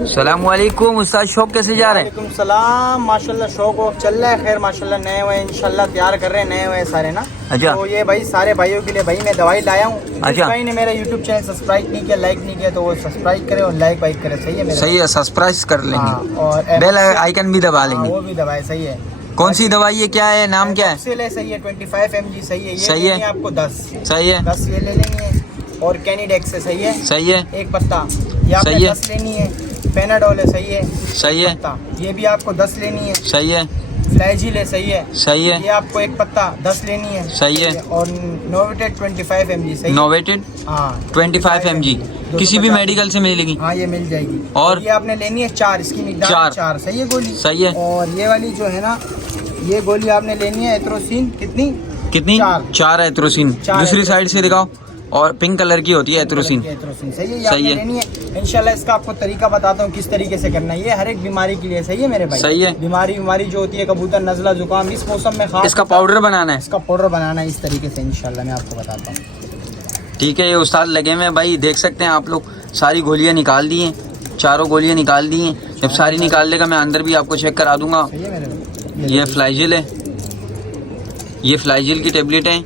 अस्सलामुअलैकुम उस्ताद, शौक कैसे जा रहे हैं? वालेकुम सलाम। माशाल्लाह शौक वौक चल रहा है। खैर माशाल्लाह नए हुए इंशाल्लाह तैयार कर रहे हैं, नए हुए सारे ना। अच्छा। तो ये भाई सारे भाइयों के लिए भाई मैं दवाई लाया हूँ। अच्छा। भाई ने मेरा यूट्यूब चैनल सब्सक्राइब नहीं किया, लाइक नहीं किया, तो वो सब्सक्राइब करे और लाइक वाइक करे। सही है मेरे? सही है, सब्सक्राइब कर हाँ, लेंगे और बेल आइकन भी दबा हाँ, लेंगे। वो भी दवाई सही है। कौन सी दवाई है, क्या है, नाम क्या है? सही है 25 mg सही है। ये सही है। लेनी आपको 10 सही है। 10 ये ले लेनी है। और कैनिडेक्स है, सही है, सही है। एक पत्ता ये आपने सही है। 10 लेनी है। पेनाडोल है, सही है, सही है। पत्ता ये भी आपको 10 लेनी है। सही है। फ्लैजिल है, सही है, सही है। ये आपको एक पत्ता 10 लेनी है। सही है। और नोवेटेड 25 mg सही है। नोवेटेड हाँ 25 mg किसी भी 250 मेडिकल से मिलेगी। हाँ ये मिल जाएगी। और ये आपने लेनी है 4, इसकी मिकदार चार। 4 सही है गोली। सही है। और ये वाली जो है ना, ये गोली आपने लेनी है एथ्रोसिन, कितनी? कितनी? चार। 4 एथ्रोसिन। चार दूसरी एथ्रोसिन। साइड से दिखाओ। और पिंक कलर की होती है एथ्रोसिन। एथ्रोसिन सही है, ये सही आपने है। लेनी है। इंशाल्लाह इसका आपको तरीका बताता हूँ किस तरीके से करना है। ये हर एक बीमारी के लिए सही है मेरे भाई। सही है। बीमारी जो होती है कबूतर, नज़ला, जुकाम, इस मौसम में खास इसका पाउडर बनाना है। इसका पाउडर बनाना है इस तरीके से। इंशाल्लाह मैं आपको बताता हूँ। ठीक है, ये उस्ताद लगे हुए हैं भाई, देख सकते हैं आप लोग। सारी गोलियां निकाल दी हैं, चारों गोलियां निकाल दी हैं। जब सारी निकाल लेगा मैं अंदर भी आपको चेक करा दूंगा। सही है मेरे भाई। ये फ्लाइजिल है, ये फ्लाइजिल की टेबलेट है।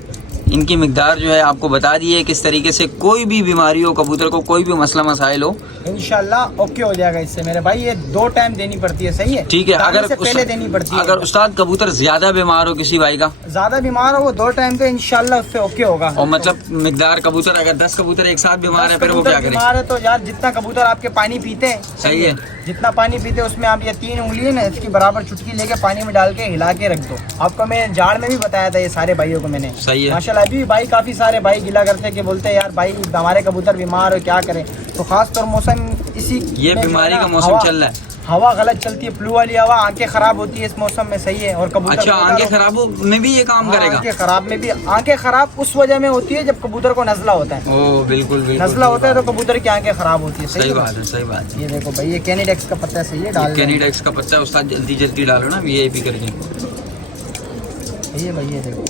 इनकी मिकदार जो है आपको बता दी है किस तरीके से। कोई भी बीमारी हो, कबूतर को कोई भी मसला मसाइल हो, इंशाल्लाह ओके हो जाएगा इससे मेरे भाई। ये 2 टाइम देनी पड़ती है, सही है। ठीक है। दाने अगर से पहले देनी पड़ती है। अगर उस्ताद कबूतर ज्यादा बीमार हो किसी भाई का, ज्यादा बीमार हो वो 2 टाइम तो इंशाल्लाह उससे ओके होगा। और मतलब मिकदार कबूतर अगर 10 कबूतर एक साथ बीमार है, फिर वो क्या करे? बीमार है तो यार जितना कबूतर आपके पानी पीते हैं, सही है, जितना पानी पीते हैं उसमें आप ये 3 उंगली है ना, इसकी बराबर चुटकी लेके पानी में डाल के हिला के रख दो। आपको मैं जाड़ में भी बताया था ये सारे भाइयों को मैंने। सही है। माशाल्लाह अभी भी भाई काफी सारे भाई गिला करते हैं कि बोलते हैं यार भाई हमारे कबूतर बीमार हो, क्या करें। तो खास तौर मौसम इसी ये में जो बीमारी है का ना, मौसम चल रहा है। हवा गलत चलती है, फ्लू वाली हवा, आंखें खराब होती है इस मौसम में, सही है। और कबूतर अच्छा, आंखें खराब हो में भी ये काम करेगा? आंखें खराब में भी, आंखें खराब उस वजह में होती है जब कबूतर को नजला होता है। ओ बिल्कुल बिल्कुल। नजला होता है तो कबूतर की आंखें खराब होती है। सही बात है, सही बात है। ये देखो भाई, ये कैनिडेक्स का पत्ता सही है, डाल कैनिडेक्स का पत्ता उस्ताद जल्दी जल्दी डालो ना, वीआईपी करके। ये भाई ये देखो,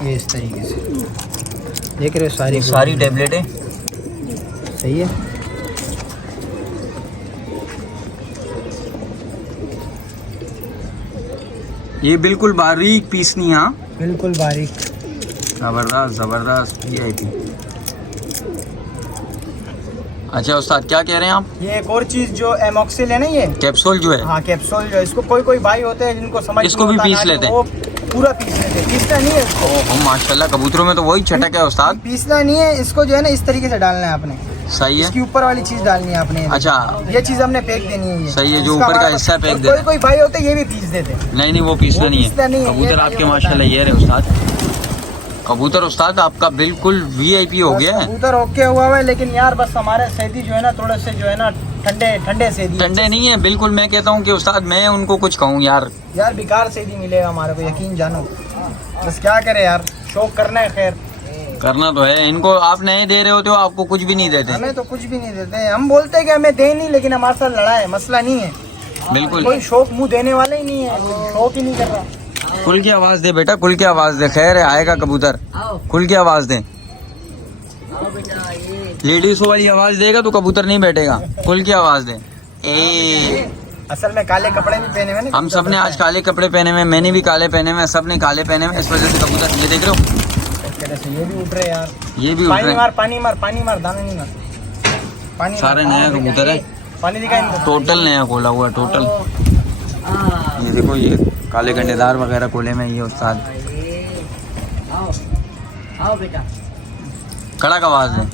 ये इस तरीके से देख रहे हो सारी टेबलेटें। सही है। ये बिल्कुल बारीक पीसनी है। हाँ बिल्कुल बारीक। जबरदस्त जबरदस्त वीआईपी। अच्छा उस्ताद क्या कह रहे हैं आप? ये एक और चीज जो एमोक्सिल है ना, ये कैप्सूल जो है, हाँ कैप्सूल जो है, इसको कोई भाई होते हैं जिनको समझ इसको नहीं भी होता पीस ना, लेते हैं। वो पूरा पीस लेते हैं। पीसना नहीं है इसको। ओह माशाल्लाह, कबूतरों में तो वही छटक है उस्ताद। पीसना नहीं है इसको, जो है ना इस तरीके से डालना है आपने। सही है। इसकी ऊपर वाली चीज डालनी है आपने। अच्छा ये चीज हमने फेंक देनी है। ये सही है, जो इसका ऊपर का हमारा- हिस्सा फेंक और देते। कोई भाई होते हैं ये भी पीस देते हैं। नहीं नहीं, वो पीसना वो नहीं पीसना नहीं है। है, कबूतर ये आपके भाई माशाल्लाह ये रहे उस्ताद। कबूतर उस्ताद आपका बिल्कुल वीआईपी हो बस गया है। कबूतर ओके हुआ है, लेकिन यार बस हमारे सैदी जो है ना, थोड़े से जो है ना ठंडे सैदी। ठंडे नहीं है बिल्कुल। मैं कहता हूँ कि उस्ताद मैं उनको कुछ कहूँ यार बेकार सैदी मिलेगा हमारे को, यकीन जानो। बस क्या करे यार, शौक करना है। खैर करना तो है। इनको आप नहीं दे रहे होते हो, आपको कुछ भी नहीं देते। हमें तो कुछ भी नहीं देते हैं। हम बोलते हैं कि हमें दे नहीं, लेकिन हमारे साथ लड़ा है, मसला नहीं है। बिल्कुल। कोई शौक मुंह देने वाला ही नहीं है, कोई शौक ही नहीं कर रहा। खुल की आवाज दे बेटा, खुल की आवाज दे। खैर है, आएगा कबूतर, खुल की आवाज दे। लेडीज वाली आवाज देगा तो कबूतर नहीं बैठेगा। खुल की आवाज दे। ए असल में काले कपड़े नहीं पहने हुए ना, हम सब ने आज काले कपड़े पहने हुए, मैंने भी काले पहने हुए, सबने काले पहने हुए, इस वजह से कबूतर ये देख रहे हो, इस तरह से ये भी उठ रहे यार। ये भी उठ रहे हैं। पानी मार, दाना नहीं मार। पानी सारे नया कबूतर है, पानी दिखा इनको। टोटल नया खोला हुआ है टोटल। ये देखो, ये काले गंडेदार वगैरह खोले में ये उस्ताद। आओ बेटा, कड़क आवाज है।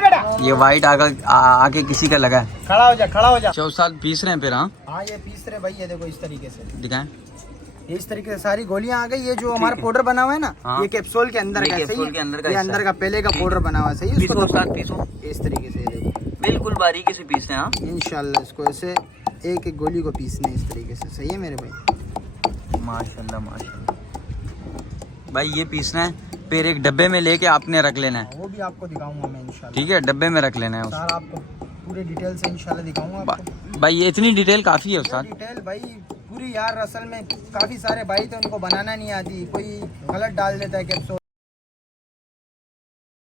बेटा ये वाइट आके किसी का लगा है। खड़ा हो जा। अच्छा उस्ताद पीस रहे हैं फिर? हाँ हाँ ये पीस रहे भाई, ये देखो इस तरीके से दिखाएं। ये इस तरीके से सारी गोलियां आ गई। ये जो हमारा पाउडर बना हुआ है ना, हाँ। ये कैप्सूल के अंदर ये का, कैप्सूल सही के है? अंदर का ये हिस्सा अंदर का पहले का पाउडर बना हुआ है, सही है? पीसो उस्ताद पीसो, इस तरीके से ये देखो। बिल्कुल बारीकी से पीसते हैं। हाँ इंशाल्लाह इसको ऐसे एक एक गोली को पीसना है इस तरीके से, सही है मेरे भाई? माशाल्लाह माशाल्लाह भाई, ये पीसना है, फिर एक डब्बे में लेके आपने रख लेना है। वो भी आपको दिखाऊंगा मैं इंशाल्लाह। ठीक है, डब्बे में रख लेना है सारा आपको पूरे डिटेल से इंशाल्लाह दिखाऊंगा आपको। भाई ये इतनी डिटेल काफ़ी है उस्ताद। डिटेल भाई पूरी यार, असल में काफ़ी सारे भाई तो उनको बनाना नहीं आती, कोई गलत डाल देता है कैप्सूल।